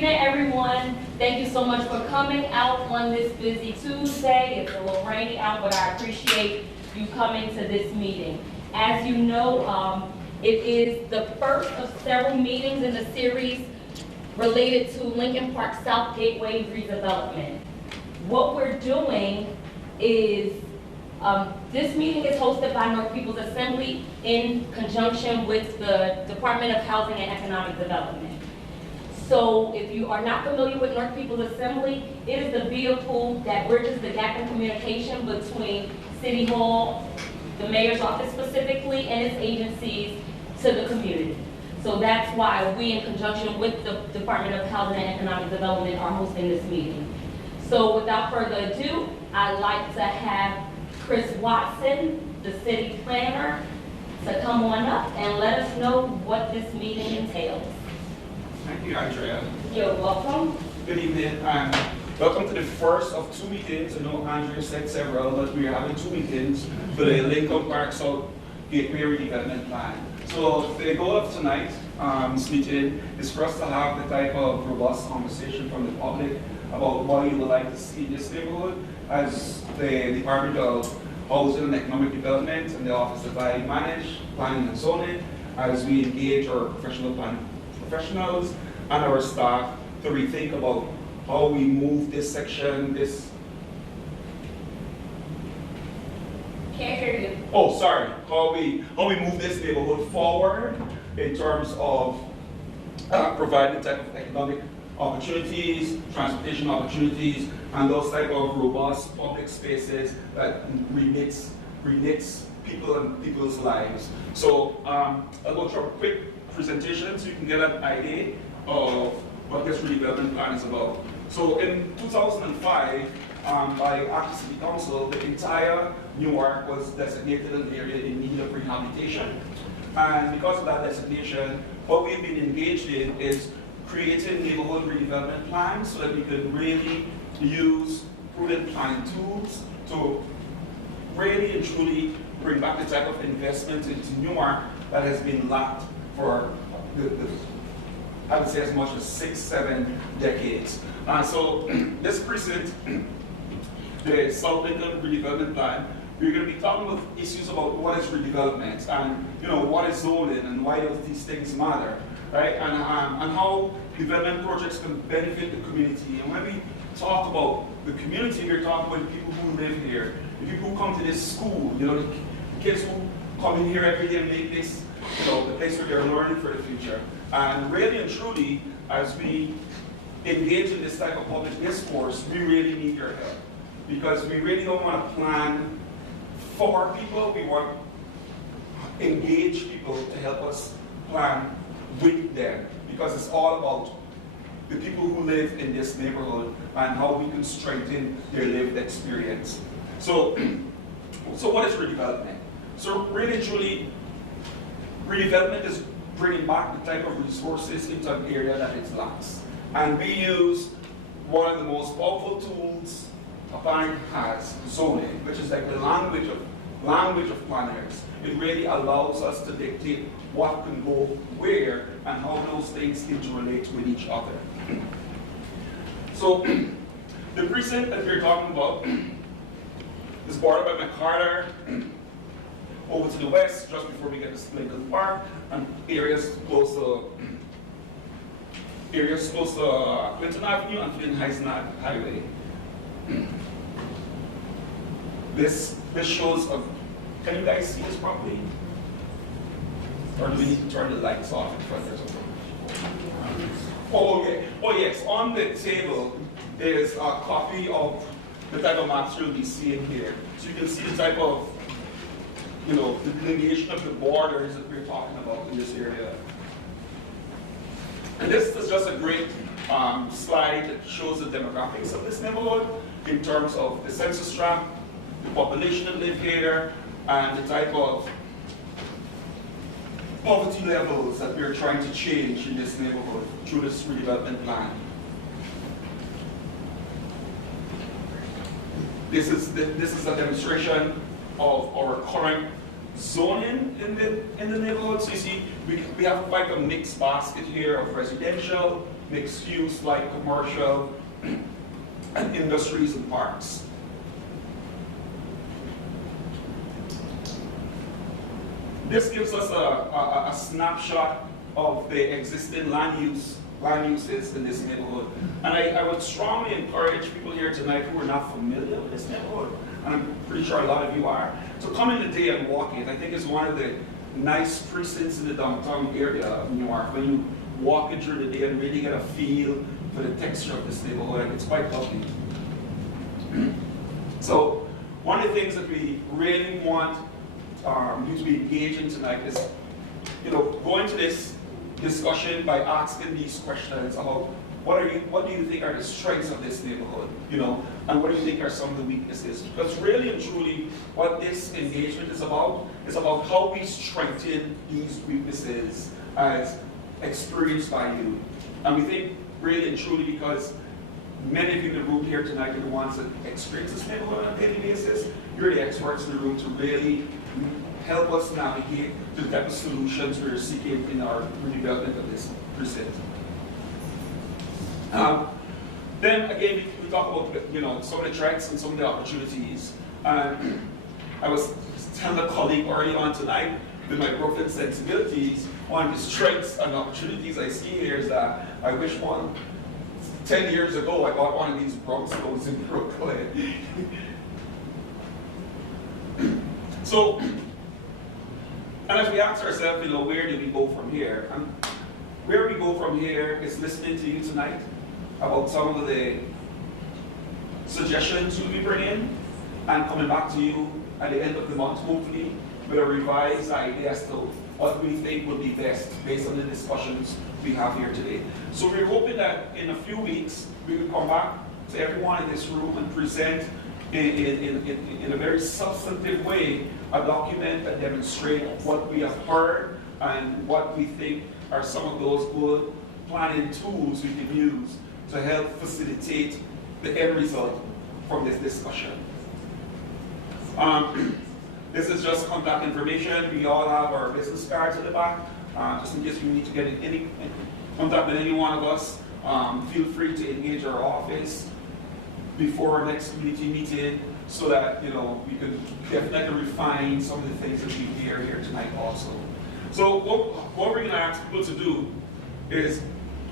evening, everyone. Thank you so much for coming out on this busy Tuesday. It's a little rainy out, but I appreciate you coming to this meeting. As you know, it is the first of several meetings in the series related to Lincoln Park South Gateway redevelopment. What we're doing is, this meeting is hosted by North People's Assembly in conjunction with the Department of Housing and Economic Development. So if you are not familiar with North People's Assembly, it is the vehicle that bridges the gap in communication between City Hall, the mayor's office specifically, and its agencies to the community. So that's why we, in conjunction with the Department of Housing and Economic Development, are hosting this meeting. So without further ado, I'd like to have Chris Watson, the city planner, to come on up and let us know what this meeting entails. Thank you, Andrea. You're welcome. Good evening, and welcome to the first of two meetings. I know Andrea said several, but we are having two meetings for the Lincoln Park South Gateway Redevelopment Plan. So the goal of tonight's meeting is for us to have the type of robust conversation from the public about what you would like to see in this neighborhood as the Department of Housing and Economic Development and the Office that I manage, Planning and Zoning, as we engage our professionals and our staff to rethink about how we move this section, Can't hear you. Oh, sorry. How we move this neighborhood forward in terms of providing type of economic opportunities, transportation opportunities, and those type of robust public spaces that remits people and people's lives. So I'll go through a quick presentation so you can get an idea of what this redevelopment plan is about. So in 2005, by Act of City Council, the entire Newark was designated an area in need of rehabilitation. And because of that designation, what we've been engaged in is creating neighborhood redevelopment plans so that we could really use prudent planning tools to really and truly bring back the type of investment into Newark that has been lacked for I would say as much as 6-7 decades. So this presents the South Lincoln Redevelopment Plan. We're going to be talking about issues about what is redevelopment and what is zoning and why does these things matter, right? And how development projects can benefit the community. And when we talk about the community, we're talking about the people who live here, the people who come to this school, the kids who come in here every day and make this the place where they're learning for the future. And really and truly, as we engage in this type of public discourse, we really need your help. Because we really don't want to plan for people, we want to engage people to help us plan with them. Because it's all about the people who live in this neighborhood and how we can strengthen their lived experience. So what is redevelopment? So really and truly, redevelopment is bringing back the type of resources into an area that it lacks. And we use one of the most powerful tools a plan has, zoning, which is like the language of planners. It really allows us to dictate what can go where and how those things interrelate with each other. So the precinct that we're talking about is bordered by McCarter, over to the west, just before we get to Lincoln Park, and areas close to Clinton Avenue and Flint Heights Highway. This shows can you guys see this properly? Or do we need to turn the lights off in front or something? Oh, okay. Oh, yes. On the table, there's a copy of the type of maps you'll be seeing here. So you can see the type of the delineation of the borders that we're talking about in this area. And this is just a great slide that shows the demographics of this neighborhood in terms of the census tract, the population that live here, and the type of poverty levels that we're trying to change in this neighborhood through this redevelopment plan. This is a demonstration of our current zoning in the neighborhood. So you see, we have quite a mixed basket here of residential, mixed use, light commercial, and industries and parks. This gives us a snapshot of the existing land uses in this neighborhood. And I would strongly encourage people here tonight who are not familiar with this neighborhood, and I'm pretty sure a lot of you are, to come in today and walk it. I think it's one of the nice precincts in the downtown area of New York when you walk it during the day and really get a feel for the texture of this neighborhood, and it's quite lovely. So one of the things that we really want you to be engaged in tonight is, go into this discussion by asking these questions about what do you think are the strengths of this neighborhood, and what do you think are some of the weaknesses? Because really and truly, what this engagement is about how we strengthen these weaknesses as experienced by you. And we think really and truly because many of you in the room here tonight are the ones that experience this neighborhood on a daily basis. You're the experts in the room to really help us navigate to the type of solutions we're seeking in our redevelopment of this precinct. Then again, we talk about some of the threats and some of the opportunities. I was telling a colleague early on tonight with my Brooklyn sensibilities, one of the strengths and opportunities I see here is that I wish 10 years ago I bought one of these brownstones in Brooklyn. So, and as we ask ourselves, where do we go from here? And where we go from here is listening to you tonight about some of the suggestions we bring in, and coming back to you at the end of the month, hopefully, with a revised idea as to what we think will be best based on the discussions we have here today. So we're hoping that in a few weeks, we will come back to everyone in this room and present in a very substantive way a document that demonstrates what we have heard and what we think are some of those good planning tools we can use to help facilitate the end result from this discussion. This is just contact information. We all have our business cards at the back, just in case you need to get in any contact with any one of us. Feel free to engage our office before our next community meeting so that we can definitely refine some of the things that we hear here tonight also. So what we're going to ask people to do is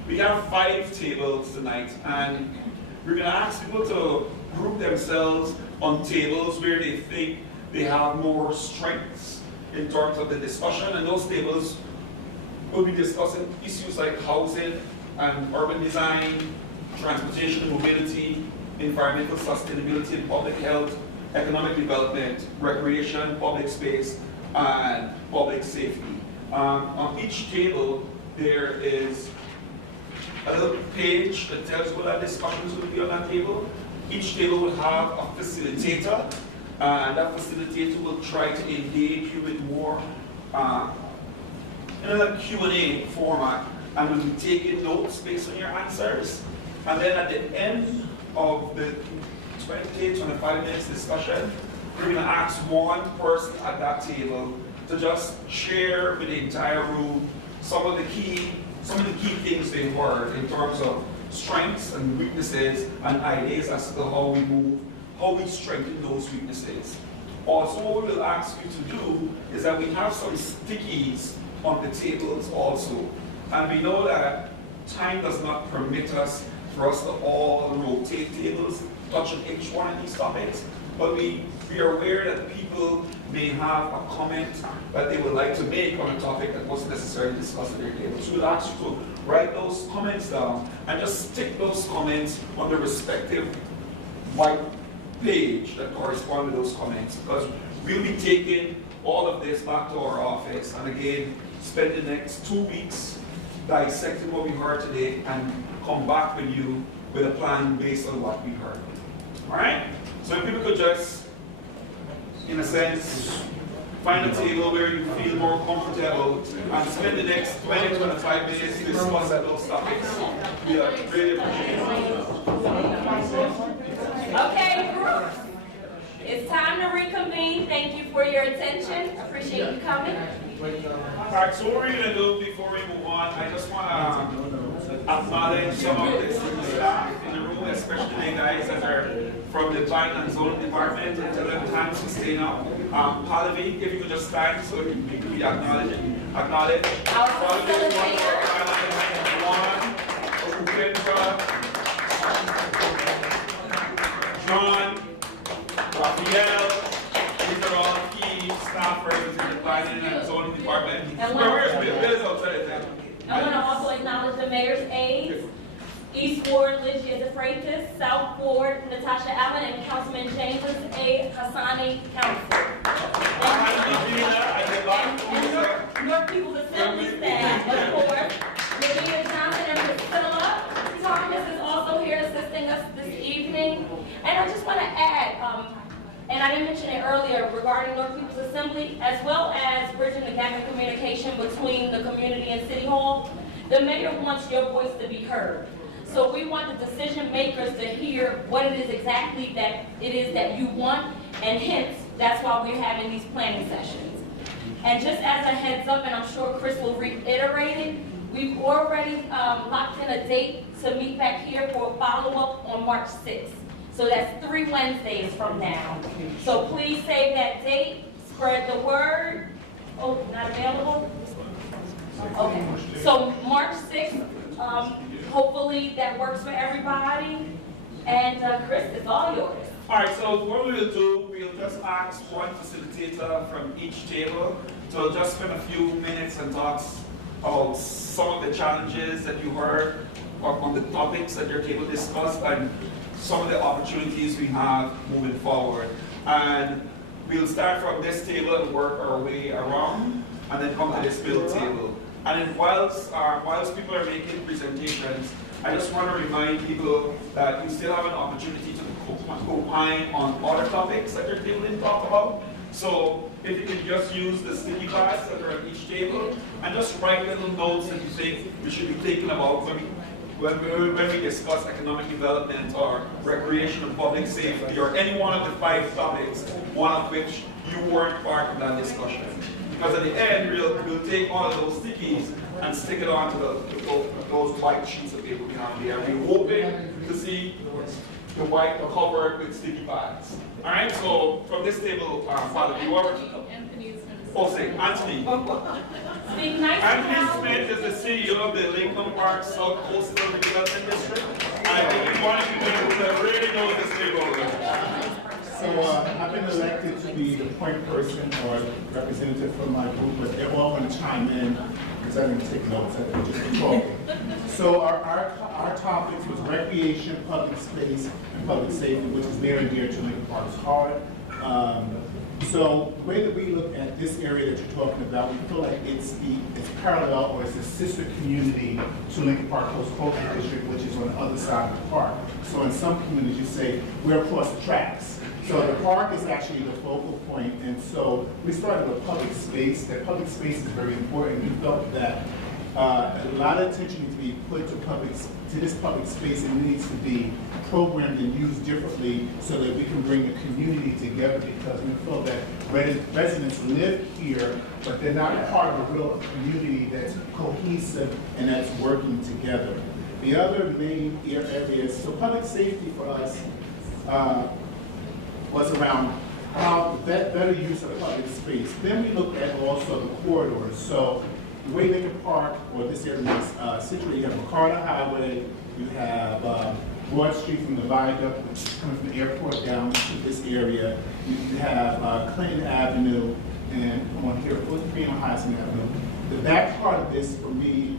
we have 5 tables tonight, and we're going to ask people to group themselves on tables where they think they have more strengths in terms of the discussion, and those tables will be discussing issues like housing and urban design, transportation and mobility, environmental sustainability and public health, economic development, recreation, public space, and public safety. On each table, there is a little page that tells what that discussion is going to be on that table. Each table will have a facilitator, and that facilitator will try to engage you with more in a Q&A format, and will be taking notes based on your answers. And then at the end of the 20-25 minutes discussion, we're going to ask one person at that table to just share with the entire room some of the key things they heard in terms of strengths and weaknesses and ideas as to how we strengthen those weaknesses. Also, what we will ask you to do is that we have some stickies on the tables also. And we know that time does not permit us for us to all rotate tables, touching each one of these topics, but we are aware that people may have a comment that they would like to make on a topic that wasn't necessarily discussed at their table. So we'll ask you to write those comments down and just stick those comments on the respective white page that correspond to those comments, because we'll be taking all of this back to our office and again spend the next 2 weeks dissecting what we heard today and come back with you with a plan based on what we heard. All right? So if people could just, in a sense, find a table where you feel more comfortable and spend the next 20-25 minutes discussing those topics. We really appreciate it. Okay, group. It's time to reconvene. Thank you for your attention. Appreciate you coming. All right, so what we're going to do before we move on, I just want to acknowledge some of the city staff in the room, especially the guys that are from the Planning and Zoning Department, and tell them thanks for staying up. Pallavi, if you could just stand so we acknowledge. Our facilitator. Upendra, John, Raphael, these are all key staffers in the Planning and Zoning Department. Where's Bill? Bill's outside there. I want to also acknowledge the mayor's aides, East Ward, Lygia Freitas, South Ward, Natasha Allen, and Councilman James A. Hassani, Council. And North People's Assembly staff, of course, Lydia Johnson and Priscilla Thomas is also here assisting us this evening. And I just want to add, and I didn't mention it earlier, regarding North People's Assembly, as well as bridging the gap in communication between the community and City Hall, the mayor wants your voice to be heard. So we want the decision makers to hear what it is exactly that it is that you want, and hence, that's why we're having these planning sessions. And just as a heads up, and I'm sure Chris will reiterate it, we've already locked in a date to meet back here for a follow-up on March 6th. So that's 3 Wednesdays from now. So please save that date, spread the word. Oh, not available? Okay, so March 6th, hopefully that works for everybody. And Chris, it's all yours. All right, so what we'll do, we'll just ask one facilitator from each table to just spend a few minutes and talk about some of the challenges that you heard on the topics that your table discussed and some of the opportunities we have moving forward. And we'll start from this table and work our way around and then come to this middle table. And then whilst people are making presentations, I just want to remind people that you still have an opportunity to opine on other topics that your table didn't talk about. So if you can just use the sticky pads that are at each table and just write little notes that you think we should be thinking about when we discuss economic development or recreation and public safety or any one of the 5 topics, one of which you weren't part of that discussion. Because at the end, we'll take all of those stickies and stick it onto those white sheets of paper we have there. We're hoping to see the white covered with sticky pads. All right, so from this table, Father, you are. Oh, say, Anthony. Speak nice. Anthony Smith is the CEO of the Lincoln Park South Coastal Redevelopment District. I think he's one of the people that really knows this neighborhood. So I've been elected to be the point person or representative for my group, but they're all going to chime in because I didn't take notes. I think just be talking. So our topics was recreation, public space, and public safety, which is near and dear to Lincoln Park's heart. So the way that we look at this area that you're talking about, we feel like it's parallel or it's a sister community to Lincoln Park Coastal District, which is on the other side of the park. So in some communities, you say we're across the tracks. So the park is actually the focal point, and so we started with public space. That public space is very important. We felt that a lot of attention needs to be put to this public space, and it needs to be programmed and used differently so that we can bring the community together, because we feel that residents live here, but they're not part of a real community that's cohesive and that's working together. The other main areas, so public safety for us, was around how better use of public space. Then we looked at also the corridors. So the way Lincoln Park, or this area is situated, you have McCarter Highway, you have Broad Street from the viaduct, which is coming from the airport down to this area. You have Clinton Avenue, and on here, being on Hudson Avenue. The back part of this, for me,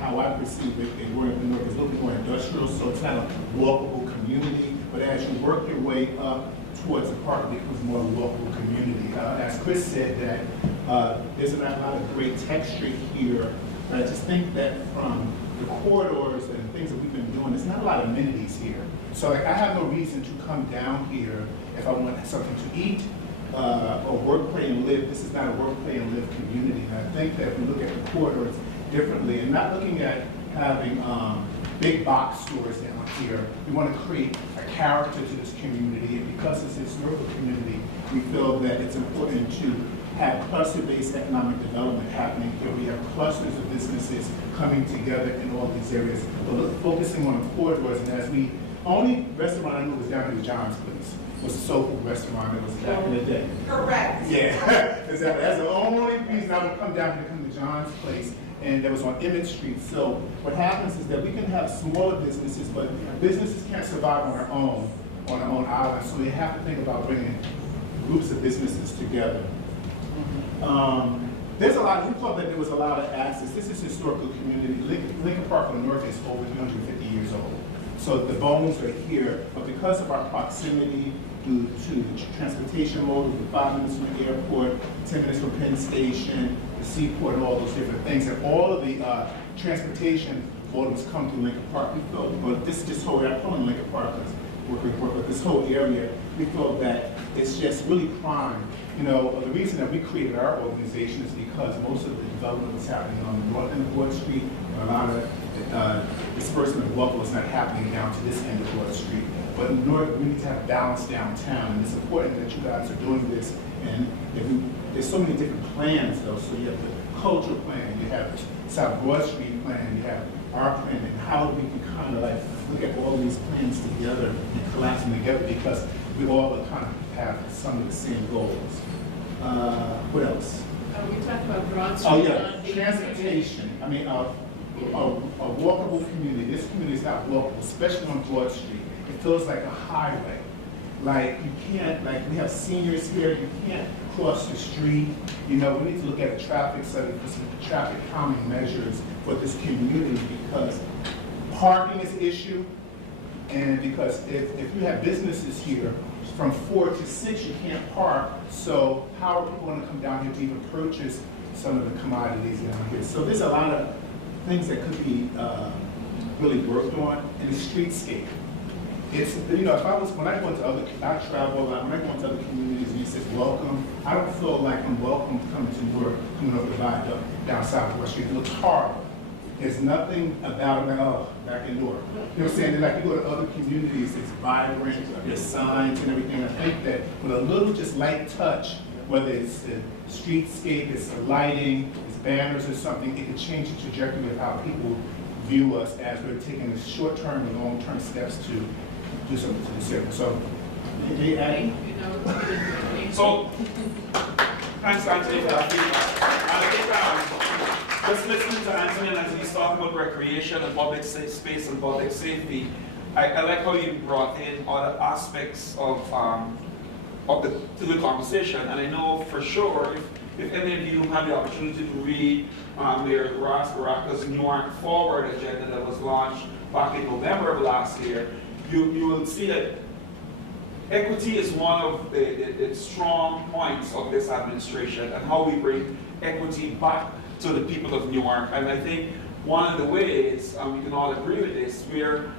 how I perceive it, in New York, is a little bit more industrial, so it's kind of walkable community. But as you work your way up towards the park, it becomes more of a local community. As Chris said, that there's not a lot of great texture here, but I just think that from the corridors and things that we've been doing, there's not a lot of amenities here. So like, I have no reason to come down here if I want something to eat or work, play, and live. This is not a work, play, and live community. And I think that if we look at the corridors differently and not looking at having big box stores down here, we want to create a character to this community. And because it's a historical community, we feel that it's important to have cluster-based economic development happening here. We have clusters of businesses coming together in all these areas, but focusing on the corridors. And as we, only restaurant I knew was down here was John's Place, was a soul food restaurant that was back in the day. Correct. Yeah, exactly. That's the only reason I would come down here to come to John's Place, and that was on Emmett Street. So what happens is that we can have smaller businesses, but businesses can't survive on their own island. So we have to think about bringing groups of businesses together. There's a lot, we thought that there was a lot of access. This is historical community. Lincoln Park on the north is over 350 years old. So the bones are here, but because of our proximity due to the transportation mode, the 5 minutes from the airport, 10 minutes from Penn Station, the seaport, and all those different things, and all of the transportation modes come through Lincoln Park. We felt, but this whole area, I'm calling Lincoln Park because work, but this whole area, we felt that it's just really prime. You know, the reason that we created our organization is because most of the development was happening on the north end of Broad Street, and a lot of disbursement of wealth was not happening down to this end of Broad Street. But in North, we need to have balance downtown, and it's important that you guys are doing this. And there's so many different plans, though. So you have the cultural plan, you have the South Broad Street plan, you have our plan, and how we can kind of like look at all these plans together and collapse them together, because we all kind of have some of the same goals. What else? We talked about Broad Street. Oh yeah, transportation. I mean, a walkable community. This community is not walkable, especially on Broad Street. It feels like a highway. Like you can't, like we have seniors here, you can't cross the street. You know, we need to look at a traffic study for some traffic calming measures for this community, because parking is an issue, and because if you have businesses here, from 4 to 6 you can't park, so how are people going to come down here to even purchase some of the commodities down here? So there's a lot of things that could be really worked on in the streetscape. It's, you know, when I go into other, I travel a lot, when I go into other communities and it says welcome, I don't feel like I'm welcome coming to work, coming up the viaduct down South West Street. It looks horrible. There's nothing about it, like, oh, back in Newark. You know what I'm saying? Like you go to other communities, it's vibrant, there's signs and everything. I think that with a little just light touch, whether it's the streetscape, it's the lighting, it's banners or something, it can change the trajectory of how people view us as we're taking the short-term and long-term steps to do something to this area. So, maybe adding? So, thanks, Anthony, for that feedback. And I think just listening to Anthony as he's talking about recreation and public space and public safety, I like how you brought in other aspects of the conversation. And I know for sure, if any of you had the opportunity to read Mayor Baraka's Newark Forward agenda that was launched back in November of last year, you will see that equity is one of the strong points of this administration, and how we bring equity back to the people of Newark. And I think one of the ways, we can all agree with this, where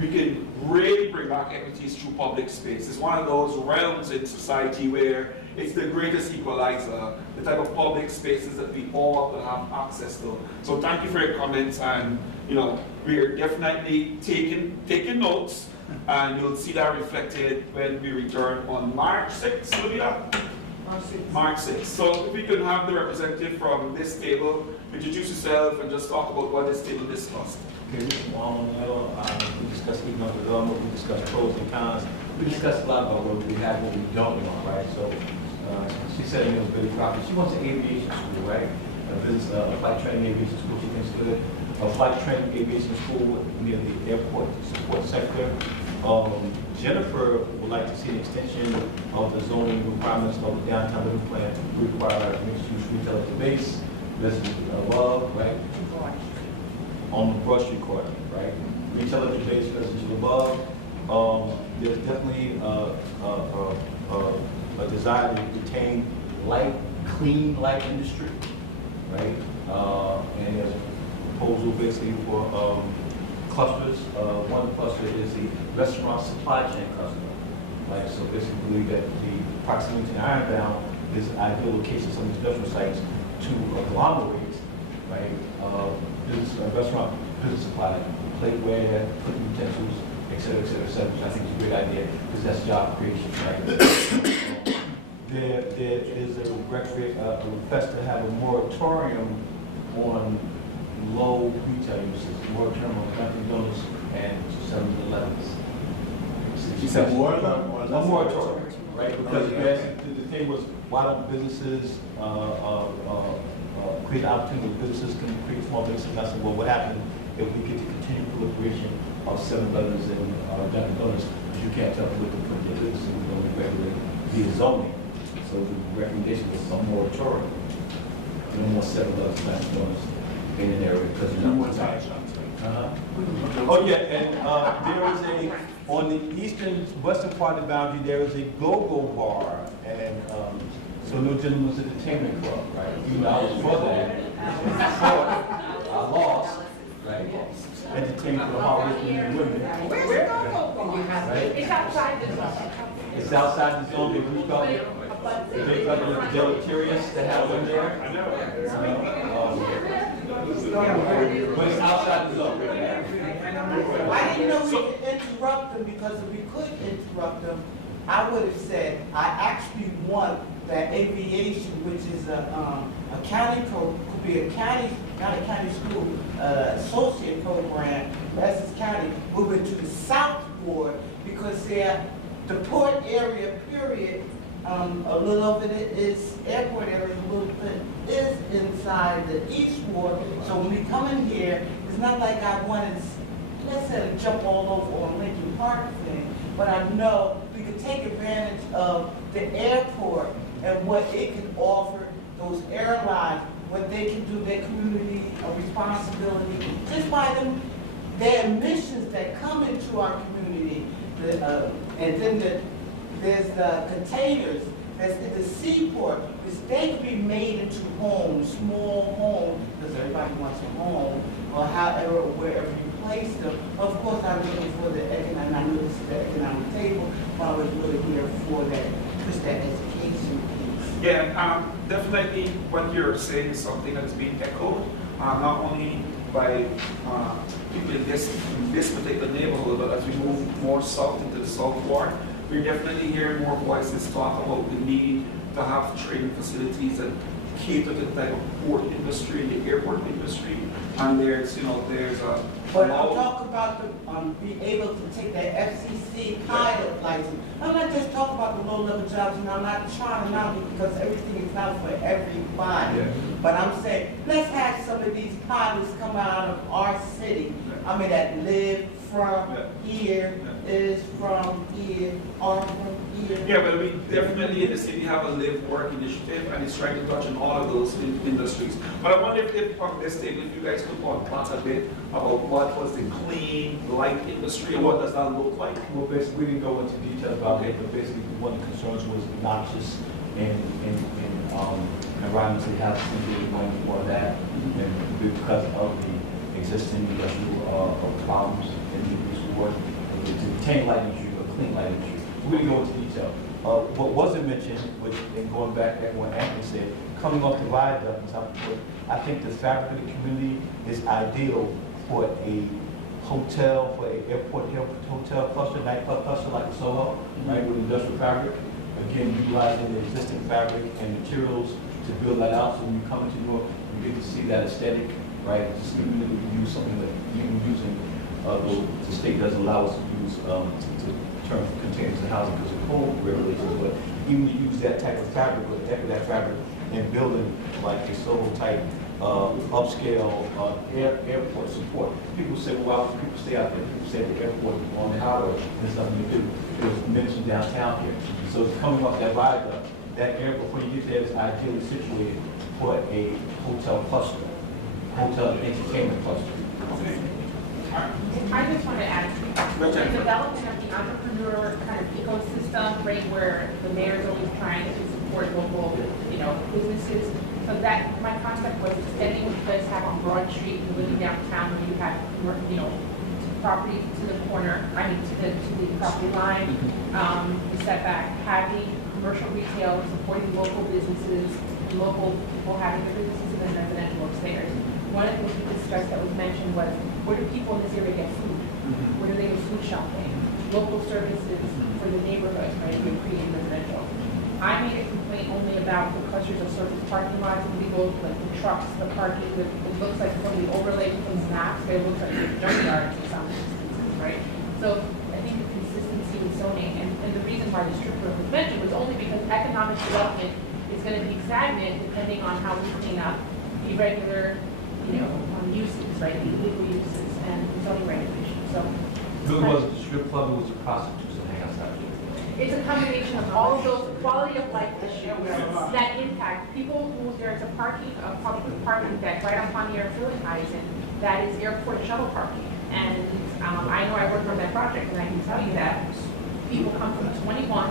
we can really bring back equities through public space. It's one of those realms in society where it's the greatest equalizer, the type of public spaces that we all have to have access to. So thank you for your comments, and you know, we are definitely taking notes, and you'll see that reflected when we return on March 6th, will be that? March 6th. So if we could have the representative from this table introduce yourself and just talk about what this table discussed. Okay, we discussed economic development, we discussed pros and cons. We discussed a lot about what we have, what we don't want, right? So she said, you know, Billy Crawford, she wants an aviation school, right? A flight training aviation school, she thinks good. A flight training aviation school near the airport support sector. Jennifer would like to see an extension of the zoning requirements of the downtown living plan to require mixed-use retail at the base, residential above, right? On the Broad Street corner, right? Retail at the base, residential above. There's definitely a desire to retain light, clean light industry, right? And there's a proposal basically for clusters. One cluster is the restaurant supply chain cluster, right? So basically that the proximity to Ironbound is an ideal location, some of these industrial sites to agglomerate, right? Restaurant business supply, plateware, cooking utensils, et cetera, which I think is a great idea because that's job creation, right? there is a request to have a moratorium on low retail uses, moratorium on Dunkin' Donuts and 7-Elevens. You said more of them or A less? moratorium, right? Because the thing was, why don't businesses create opportunity where businesses can create small businesses? And I said, well, what happened if we get the continued proliferation of 7-Elevens and Dunkin' Donuts? Because you can't tell people to put their businesses, we're going to regulate via zoning. So the recommendation was some moratorium. No more 7-Elevens, Dunkin' Donuts in an area because No more time. Oh, yeah, and there is on the western part of the boundary, there is a go-go bar, and so no gentleman's entertainment club, right? Even though I was for that, I lost, right? Entertainment for the hard-working men and women. Right? It's outside the zone. It's outside the zone, they moved up, they got the deleterious to have them there. But it's outside the zone. I didn't know we could interrupt them, because if we could interrupt them, I would have said, I actually want that aviation, which is a county could be a county, not a county school, associate program, Essex County, moving to the south ward, because the port area, period, a little of it is airport area, a little bit is inside the east ward. So when we come in here, it's not like I wanted, let's say, to jump all over on Lincoln Park thing, but I know we could take advantage of the airport and what it can offer those airlines, what they can do, their community responsibility, just by them, their emissions that come into our community. And then there's the containers that's in the seaport, which they could be made into homes, small homes, because everybody wants a home, or however, wherever you place them. Of course, I'm looking for the economic, I know this is the economic table, but I was really here for that, push that education piece. Yeah, definitely what you're saying is something that's being echoed, not only by people in this particular neighborhood, but as we move more south into the south ward, we're definitely hearing more voices talk about the need to have training facilities that cater to the type of port industry, the airport industry, and there's a But I'm talking about being able to take that FCC pilot license. I'm not just talking about the low-level jobs, and I'm not trying to knock it because everything is not for everybody. Yeah. But I'm saying, let's have some of these pilots come out of our city, I mean, that live from here, is from here, are from here. Yeah, but we definitely in the city have a live work initiative, and it's trying to touch on all of those industries. But I wonder if from this table, if you guys could talk a bit about what was the clean light industry and what does that look like? Well, basically, we didn't go into detail about it, but basically, one of the concerns was noxious and environmentally health, simply one of that, and because of the existing industrial problems in the industry work, to obtain light industry or clean light industry. We didn't go into detail. What wasn't mentioned, which, and going back to what Anthony said, coming off the viaduct in South Dakota, I think the fabric of the community is ideal for a hotel, for an airport hotel cluster, nightclub cluster like Soho, right, with industrial fabric. Again, utilizing the existing fabric and materials to build that out. So when you come into New York, you get to see that aesthetic, right? Just even if we use something that even using, the state doesn't allow us to use to turn containers to housing because of code regulations, but even to use that type of fabric or that fabric and building like a Soho type upscale airport support. People say, well, why would people stay out there? People stay at the airport on the highway. There's nothing to do. It was mentioned downtown here. So it's coming off that viaduct, that airport, when you get there, is ideally situated for a hotel cluster, hotel entertainment cluster. I just want to add, the development of the entrepreneur kind of ecosystem, right, where the mayor is always trying to support local, businesses. So that, my concept was extending what you guys have on Broad Street, you living downtown, where you have, property to the corner, to the property line, the setback, having commercial retail, supporting local businesses, local people having their businesses and then residential upstairs. One of the things we discussed that was mentioned was, where do people in this area get food? Where do they go food shopping? Local services for the neighborhood, right, to create residential. I made a complaint complaint only about the clusters of certain parking lots and people, like the trucks, the parking, it looks like from the overlay from the maps, it looks like there's junkyards in some instances, right? So I think the consistency with zoning, and the reason why the strip road was mentioned was only because economic development is going to be stagnant depending on how we clean up irregular, uses, right, illegal uses and zoning regulations. So It was the strip club, it was the prostitutes, hang on, stop. it's a combination of all of those quality of life issues that impact people who, there's a public parking deck right up on the airfield horizon that is airport shuttle parking. And I know I worked on that project, and I can tell you that people come from 21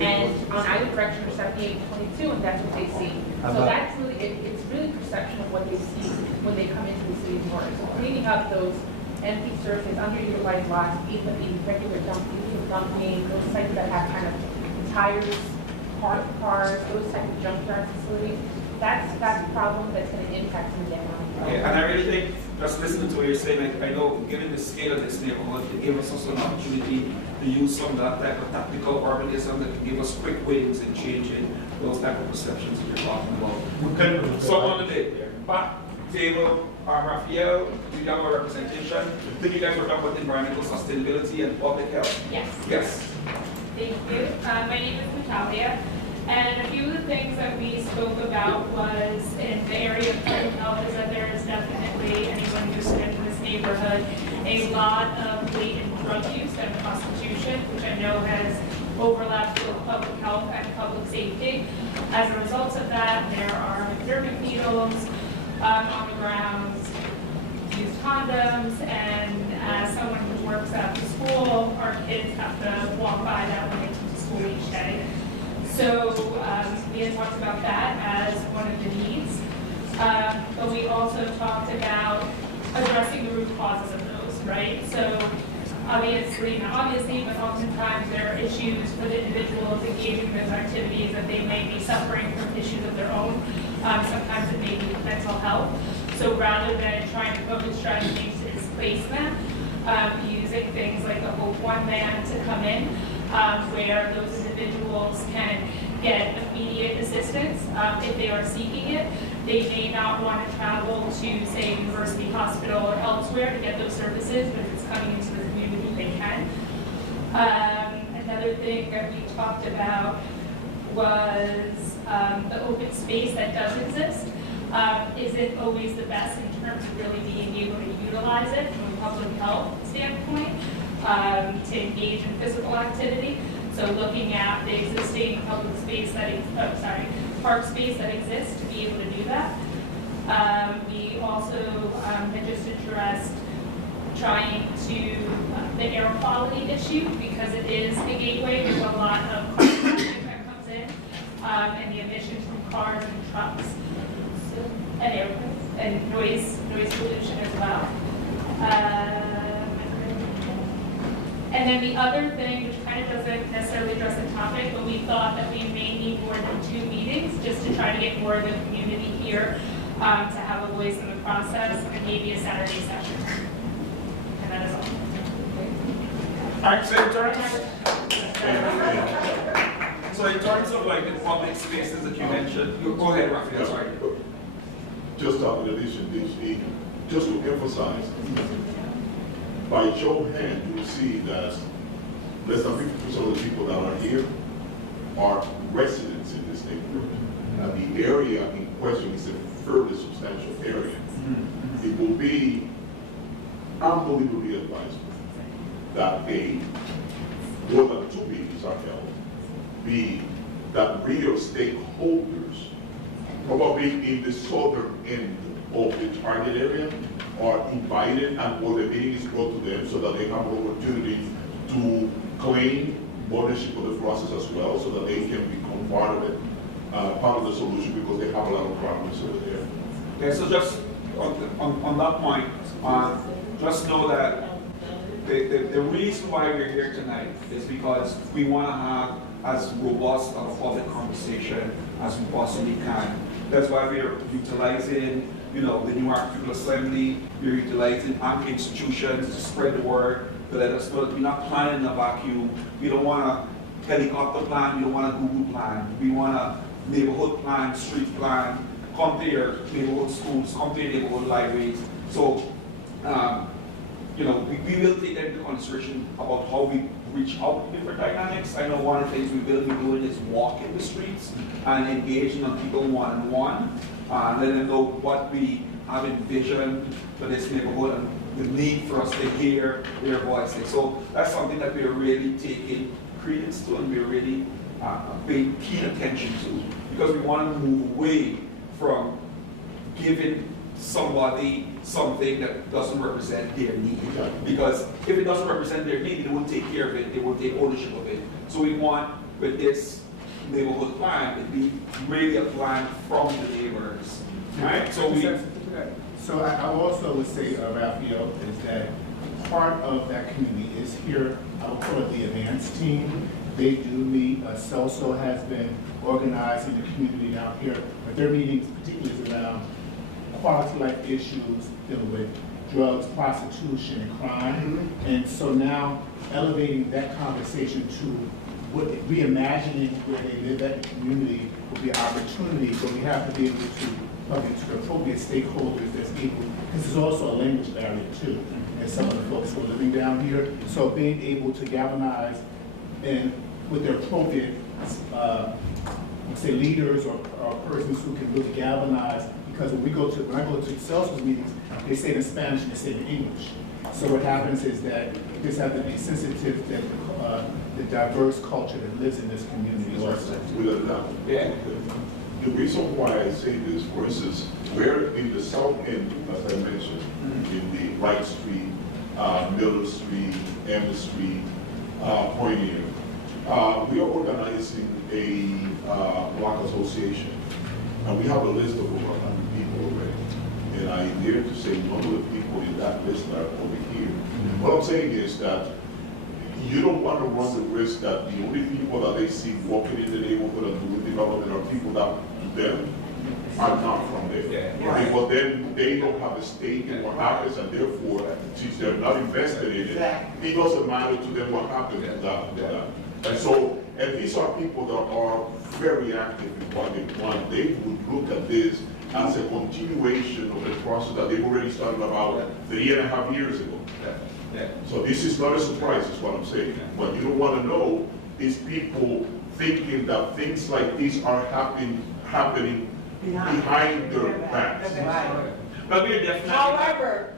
and on either direction are 78 and 22, and that's what they see. So that's really, it's really perception of what they see when they come into the city of Newark. So cleaning up those empty surfaces, underutilized lots, even the regular dumping, those sites that have kind of tires, parked cars, those type of junkyard facilities, that's a problem that's going to impact some of them. Yeah, and I really think, just listening to what you're saying, I know given the scale of this neighborhood, it gave us also an opportunity to use some of that type of tactical urbanism that can give us quick wins in changing those type of perceptions that you're talking about. Can someone today, back table, Raphael, you have a representation. I think you guys were talking about environmental sustainability and public health. Yes. Yes. Thank you. My name is Natalia, and a few of the things that we spoke about was in the area of public health is that there is definitely, anyone who's in this neighborhood, a lot of latent drug use and prostitution, which I know has overlapped with public health and public safety. As a result of that, there are McDermott needles on the ground, used condoms, and as someone who works after school, our kids have to walk by that when they come to school each day. So we had talked about that as one of the needs, but we also talked about addressing the root causes of those, right? So obviously, not obviously, but oftentimes there are issues with individuals engaging in those activities that they may be suffering from issues of their own. Sometimes it may be mental health. So rather than trying to focus strategies to displace them, using things like the Hope One Man to come in, where those individuals can get immediate assistance if they are seeking it. They may not want to travel to, say, University Hospital or elsewhere to get those services, but if it's coming into the community, they can. Another thing that we talked about was the open space that does exist. Isn't always the best in terms of really being able to utilize it from a public health standpoint to engage in physical activity. So looking at the existing public space park space that exists to be able to do that. We also had just addressed trying to the air quality issue because it is a gateway. There's a lot of car traffic that comes in and the emissions from cars and trucks. And noise pollution as well. And then the other thing, which kind of doesn't necessarily address the topic, but we thought that we may need more than 2 meetings just to try to get more of the community here to have a voice in the process, and maybe a Saturday session. And that is all. All right, so in terms of like the public spaces that you mentioned, go ahead, Raphael, sorry. Just in addition, just to emphasize, by show of hand, you will see that less than 50% of the people that are here are residents in this neighborhood. And the area in question is a fairly substantial area. It will be unbelievably advisable that A, more than 2 meetings are held. B, that real stakeholders, probably in the southern end of the target area, are invited and or the meeting is brought to them so that they have an opportunity to claim ownership of the process as well, so that they can become part of it, part of the solution, because they have a lot of problems over there. Okay, so just on that point, just know that the reason why we're here tonight is because we want to have as robust of a public conversation as we possibly can. That's why we're utilizing, the Newark People Assembly, we're utilizing institutions to spread the word, to let us know that we're not planning in a vacuum. We don't want a helicopter plan, we don't want a Google plan. We want to neighborhood plan, street plan, come to your neighborhood schools, come to your neighborhood libraries. So, you know, we will take that into consideration about how we reach out to different dynamics. I know one of the things we will be doing is walking the streets and engaging on people one-on-one, let them know what we have envisioned for this neighborhood and the need for us to hear their voices. So that's something that we're really taking credence to and we're really paying keen attention to, because we want to move away from giving somebody something that doesn't represent their need. Because if it doesn't represent their need, they won't take care of it, they won't take ownership of it. So we want, with this neighborhood plan, to be really a plan from the neighbors. Right? So I also would say, Raphael, is that part of that community is here, I would call it the advance team. They do meet, CELSO has been organizing the community down here, but their meetings particularly is around quality life issues, dealing with drugs, prostitution, and crime. And so now elevating that conversation to what reimagining where they live at the community will be an opportunity, but we have to be able to plug into the appropriate stakeholders that's able, because there's also a language barrier too, and some of the folks who are living down here. So being able to galvanize and with the appropriate, say leaders or persons who can really galvanize, because when I go to CELSO's meetings, they say it in Spanish and they say it in English. So what happens is that you just have to be sensitive to the diverse culture that lives in this community also. Yeah. The reason why I say this, for instance, we're in the south end, as I mentioned, in the Wright Street, Miller Street, Emma Street, Poinier. We are organizing a block association, and we have a list of over 100 people already. And I dare to say none of the people in that list are over here. What I'm saying is that you don't want to run the risk that the only people that they see walking in the neighborhood and doing development are people that them are not from there. Yeah. But then they don't have a stake in what happens, and therefore, since they're not invested in it, it doesn't matter to them what happens to that. And so, and these are people that are very active in what they want. They would look at this as a continuation of the process that they've already started about 3.5 years ago. So this is not a surprise, is what I'm saying. What you don't want to know is people thinking that things like this are happening behind their backs. But we're definitely. However,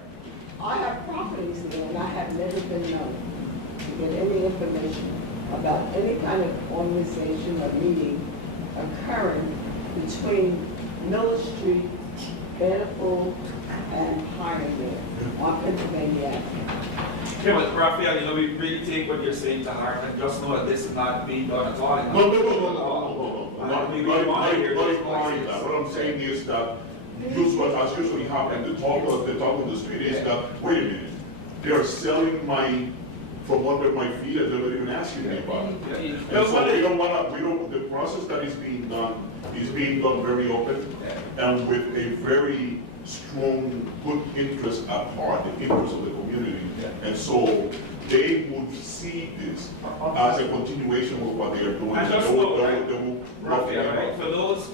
I have properties there and I have never been known to get any information about any kind of organization or meeting occurring between Miller Street, Vanderpool, and Pioneer on Pennsylvania Avenue. Yeah, but Raphael, you know, we really take what you're saying to heart, and just know that this is not being done at all. No. Not implying that. What I'm saying is that as usually happens, the talk of the street is that, wait a minute, they're selling my, from under my feet and they're not even asking me about it. And so we don't want to, the process that is being done very open and with a very strong, good interest at heart, the interest of the community. And so they would see this as a continuation of what they are doing. And just right? For those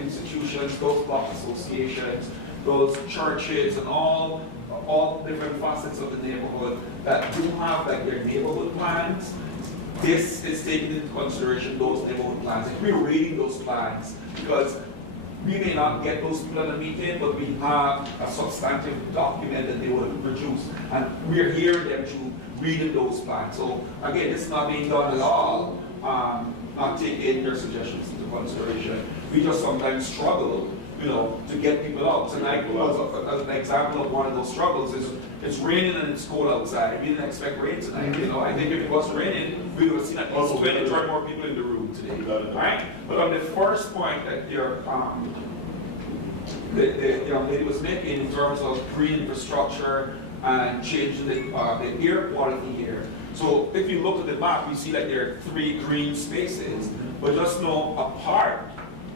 institutions, those block associations, those churches, and all different facets of the neighborhood that do have like their neighborhood plans, this is taking into consideration those neighborhood plans. If we're reading those plans, because we may not get those people at a meeting, but we have a substantive document that they will produce, and we're hearing them to reading those plans. So again, it's not being done at all, not taking their suggestions into consideration. We just sometimes struggle, you know, to get people out. Tonight was an example of one of those struggles. Is it's raining and it's cold outside. We didn't expect rain tonight. You know, I think if it was raining, we would have seen at least 20 or more people in the room today. Right? But on the first point that the young lady was making in terms of green infrastructure and changing the air quality here. So if you look at the map, you see that there are 3 green spaces, but just know apart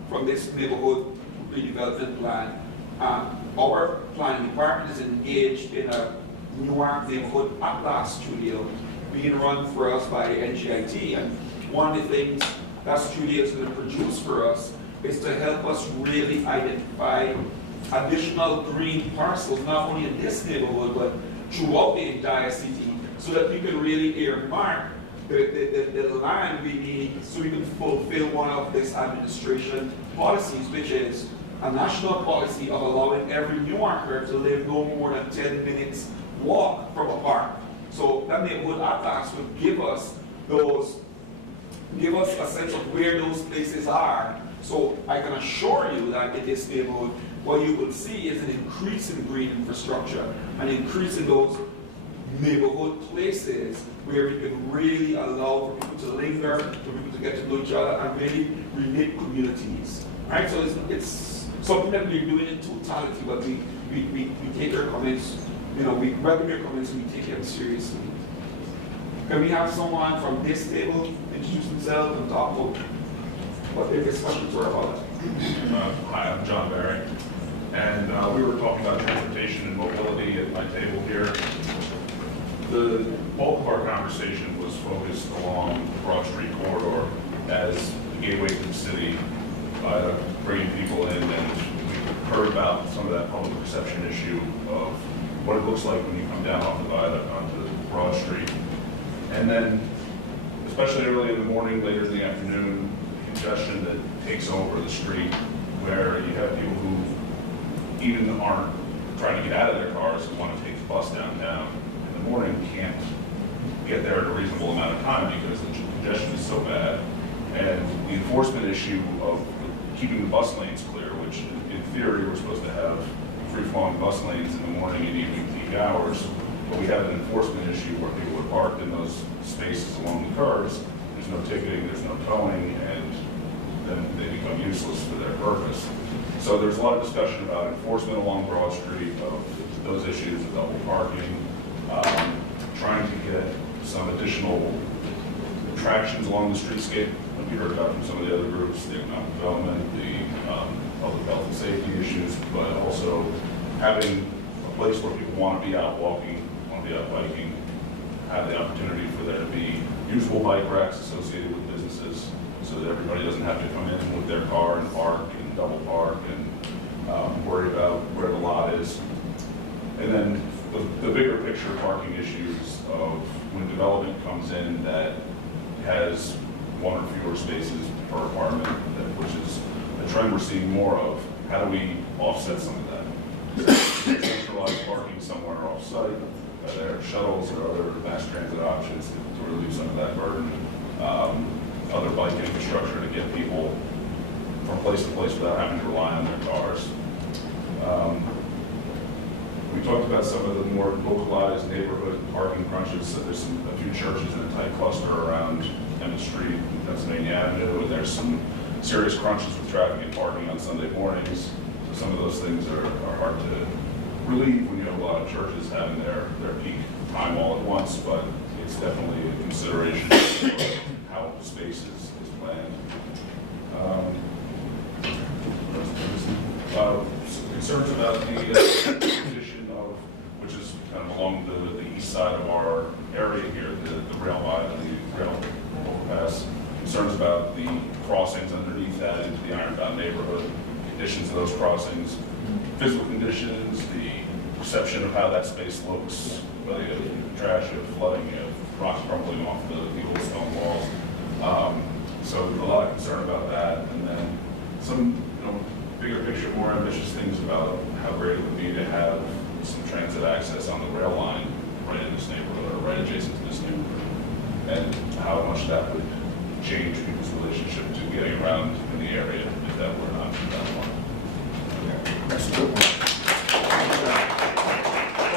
from this neighborhood redevelopment plan, our planning department is engaged in a Newark neighborhood Atlas studio being run for us by NGIT, and one of the things that studio is going to produce for us is to help us really identify additional green parcels, not only in this neighborhood, but throughout the entire city, so that we can really earmark the land we need so we can fulfill one of this administration policies, which is a national policy of allowing every New Yorker to live no more than 10 minutes walk from a park. So that neighborhood atlas would give us a sense of where those places are. So I can assure you that in this neighborhood, what you will see is an increase in green infrastructure, an increase in those neighborhood places where we can really allow for people to linger, for people to get to know each other, and really relate communities. Right? So it's something that we're doing in totality, but we take your comments, we welcome your comments and we take them seriously. Can we have someone from this table introduce themselves and talk about what their discussions were about? Hi, I'm John Barry, and we were talking about transportation and mobility at my table here. The bulk of our conversation was focused along the Broad Street corridor as the gateway to the city, bringing people in, and we heard about some of that public perception issue of what it looks like when you come down off the viaduct onto Broad Street. And then, especially early in the morning, later in the afternoon, congestion that takes over the street, where you have people who even aren't trying to get out of their cars and want to take the bus downtown in the morning, can't get there in a reasonable amount of time because the congestion is so bad. And the enforcement issue of keeping the bus lanes clear, which in theory we're supposed to have free-flowing bus lanes in the morning and evening peak hours, but we have an enforcement issue where people are parked in those spaces along the curves. There's no ticketing, there's no towing, and then they become useless for their purpose. So there's a lot of discussion about enforcement along Broad Street of those issues of double parking, trying to get some additional attractions along the streetscape, like we heard about from some of the other groups, the economic development, the public health and safety issues, but also having a place where people want to be out walking, want to be out biking, have the opportunity for there to be usable bike racks associated with businesses so that everybody doesn't have to come in with their car and park and double park and worry about where the lot is. And then the bigger picture parking issues of when development comes in that has one or fewer spaces per apartment, which is a trend we're seeing more of. How do we offset some of that? Centralized parking somewhere off-site. Are there shuttles or other mass transit options to relieve some of that burden? Other bike infrastructure to get people from place to place without having to rely on their cars. We talked about some of the more localized neighborhood parking crunches. So there's a few churches in a tight cluster around Emmett Street and Pennsylvania Avenue, and there's some serious crunches with traffic and parking on Sunday mornings. So some of those things are hard to relieve when you have a lot of churches having their peak time all at once, but it's definitely a consideration of how the space is planned. Concerns about the condition of, which is kind of along the east side of our area here, the rail line and the rail overpass. Concerns about the crossings underneath that into the Ironbound neighborhood, conditions of those crossings, physical conditions, the perception of how that space looks, whether you have trash, you have flooding, you have rocks crumbling off the old stone walls. So a lot of concern about that, and then some bigger picture, more ambitious things about how great it would be to have some transit access on the rail line right in this neighborhood or right adjacent to this neighborhood, and how much that would change people's relationship to getting around in the area if that were not that one. That's a good one. So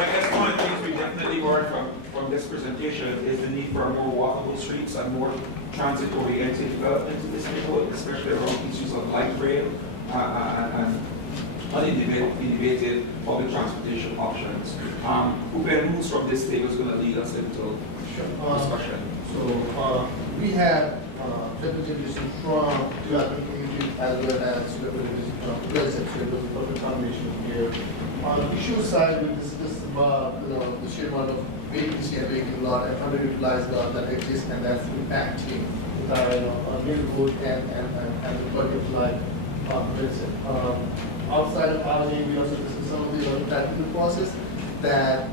I guess one of the things we definitely learned from this presentation is the need for more walkable streets and more transit-oriented development in this neighborhood, especially around issues of light rail and uninnovative public transportation options. Who's from this table is going to lead us into discussion. So we have representatives from development community as well as representatives from residential public combination here. On the issue side, we discussed about the sheer amount of vacant lot and underutilized lot that exists, and that's impacting the neighborhood and the quality of life outside of housing, we also discussed some of the other technical process that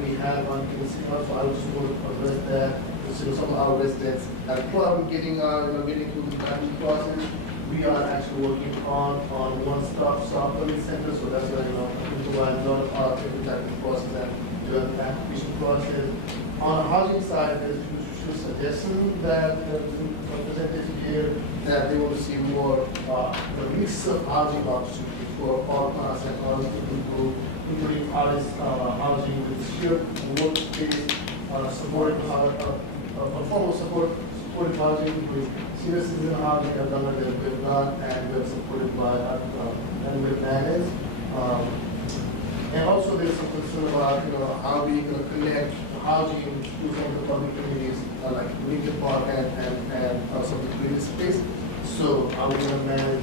we have on the city hall. So I just want to address that. So some of our residents, as part of getting through the technical process, we are actually working on one-stop shop learning center. So that's why we provide a lot of our technical process and the application process. On the housing side, there's a suggestion that presented here that they want to see more a mix of housing opportunities for all class and all people, including artists, housing with shared workspace, supported supported housing with senior citizen housing as long as they're done and they're supported by and with managed. And also there's some concern about how we can connect housing to some of the public communities like Lincoln Park and some of the green space. So how we going to manage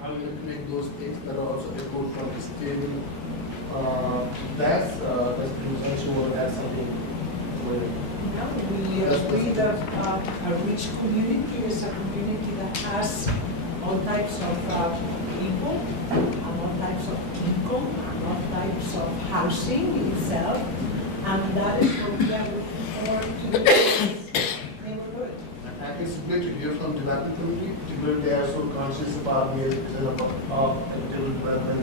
how we going to connect those things that are also echoed from the stadium. That's pretty much actually want to add something with it. No, we agree that a rich community is a community that has all types of people, and all types of income, and all types of housing itself, and that is what we are looking forward to do in this neighborhood. And it's great to hear from the development community, particularly they are so conscious about the development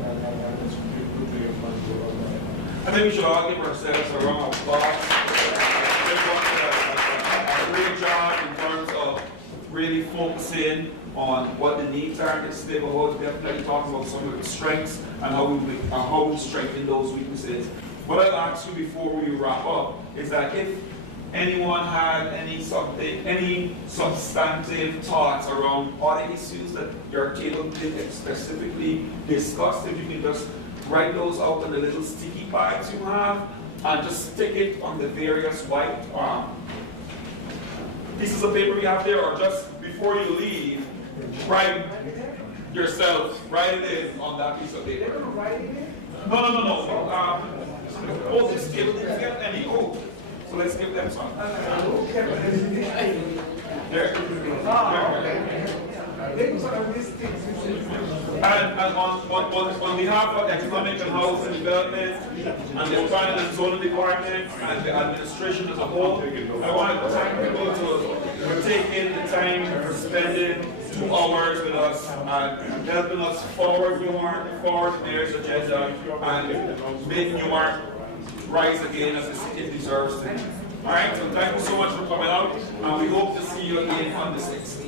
and it's good to hear from you. I think we should all give ourselves a round of applause. A great job in terms of really focusing on what the needs are in this neighborhood. Definitely talking about some of the strengths and how we strengthen those weaknesses. What I'll ask you before we wrap up is that if anyone had any substantive thoughts around other issues that your table did specifically discuss, if you can just write those out in the little sticky pads you have and just stick it on the various white pieces of paper you have there, or just before you leave, write it in on that piece of paper. No. Oh, this table didn't get any. Oh, so let's give them some. There. And on behalf of Economic and Housing Development and the Planning and Zoning Department and the administration as a whole, I want to thank people for taking the time, for spending 2 hours with us and helping us forward the mayor's agenda and make Newark rise again as the city deserves to. All right, so thank you so much for coming out, and we hope to see you again on the 6th.